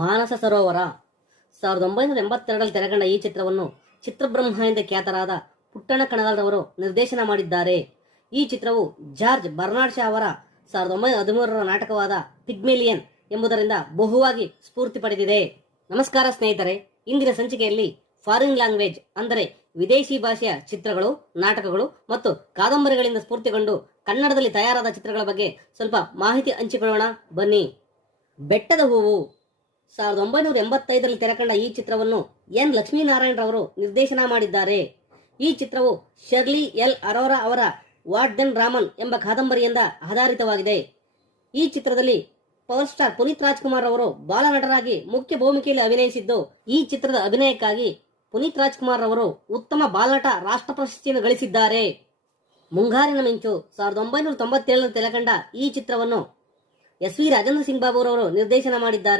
ಮಾನಸ ಸರೋವರ 1982ರಲ್ಲಿ ತೆರೆಕಂಡ ಈ ಚಿತ್ರವನ್ನು ಚಿತ್ರಬ್ರಹ್ಮ ಎಂದೇ ಖ್ಯಾತರಾದ ಪುಟ್ಟಣ ಕಣಗಾಲ್ರವರು ನಿರ್ದೇಶನ ಮಾಡಿದ್ದಾರೆ. ಈ ಚಿತ್ರವು ಜಾರ್ಜ್ ಬರ್ನಾರ್ಡ್ ಶಾ ಅವರ 1913ರ ನಾಟಕವಾದ ಪಿಗ್ಮೇಲಿಯನ್ ಎಂಬುದರಿಂದ ಬಹುವಾಗಿ ಸ್ಫೂರ್ತಿ ಪಡೆದಿದೆ. ನಮಸ್ಕಾರ ಸ್ನೇಹಿತರೆ, ಇಂದಿನ ಸಂಚಿಕೆಯಲ್ಲಿ ಫಾರಿನ್ ಲ್ಯಾಂಗ್ವೇಜ್ ಅಂದರೆ ವಿದೇಶಿ ಭಾಷೆಯ ಚಿತ್ರಗಳು, ನಾಟಕಗಳು ಮತ್ತು ಕಾದಂಬರಿಗಳಿಂದ ಸ್ಫೂರ್ತಿಗೊಂಡು ಕನ್ನಡದಲ್ಲಿ ತಯಾರಾದ ಚಿತ್ರಗಳ ಬಗ್ಗೆ ಸ್ವಲ್ಪ ಮಾಹಿತಿ ಹಂಚಿಕೊಳ್ಳೋಣ ಬನ್ನಿ. ಬೆಟ್ಟದ ಹೂವು 1985ರಲ್ಲಿ ತೆರೆಕಂಡ ಈ ಚಿತ್ರವನ್ನು ಎನ್ ಲಕ್ಷ್ಮೀನಾರಾಯಣರವರು ನಿರ್ದೇಶನ ಮಾಡಿದ್ದಾರೆ. ಈ ಚಿತ್ರವು ಶರ್ಲಿ ಎಲ್ ಅರೋರಾ ಅವರ ವಾಟ್ ದೆನ್ ರಾಮನ್ ಎಂಬ ಕಾದಂಬರಿಯಿಂದ ಆಧಾರಿತವಾಗಿದೆ. ಈ ಚಿತ್ರದಲ್ಲಿ ಪವರ್ ಸ್ಟಾರ್ ಪುನೀತ್ ರಾಜ್ಕುಮಾರ್ ಅವರು ಬಾಲನಟರಾಗಿ ಮುಖ್ಯ ಭೂಮಿಕೆಯಲ್ಲಿ ಅಭಿನಯಿಸಿದ್ದು, ಈ ಚಿತ್ರದ ಅಭಿನಯಕ್ಕಾಗಿ ಪುನೀತ್ ರಾಜ್ಕುಮಾರ್ ಅವರು ಉತ್ತಮ ಬಾಲನಟ ರಾಷ್ಟ್ರ ಪ್ರಶಸ್ತಿಯನ್ನು ಗಳಿಸಿದ್ದಾರೆ. ಮುಂಗಾರಿನ ಮಿಂಚು 1997ರಲ್ಲಿ ತೆರೆಕಂಡ ಈ ಚಿತ್ರವನ್ನು ಎಸ್ ವಿ ರಾಜೇಂದ್ರ ಸಿಂಗ್ ಬಾಬು ಅವರು ನಿರ್ದೇಶನ ಮಾಡಿದ್ದಾರೆ.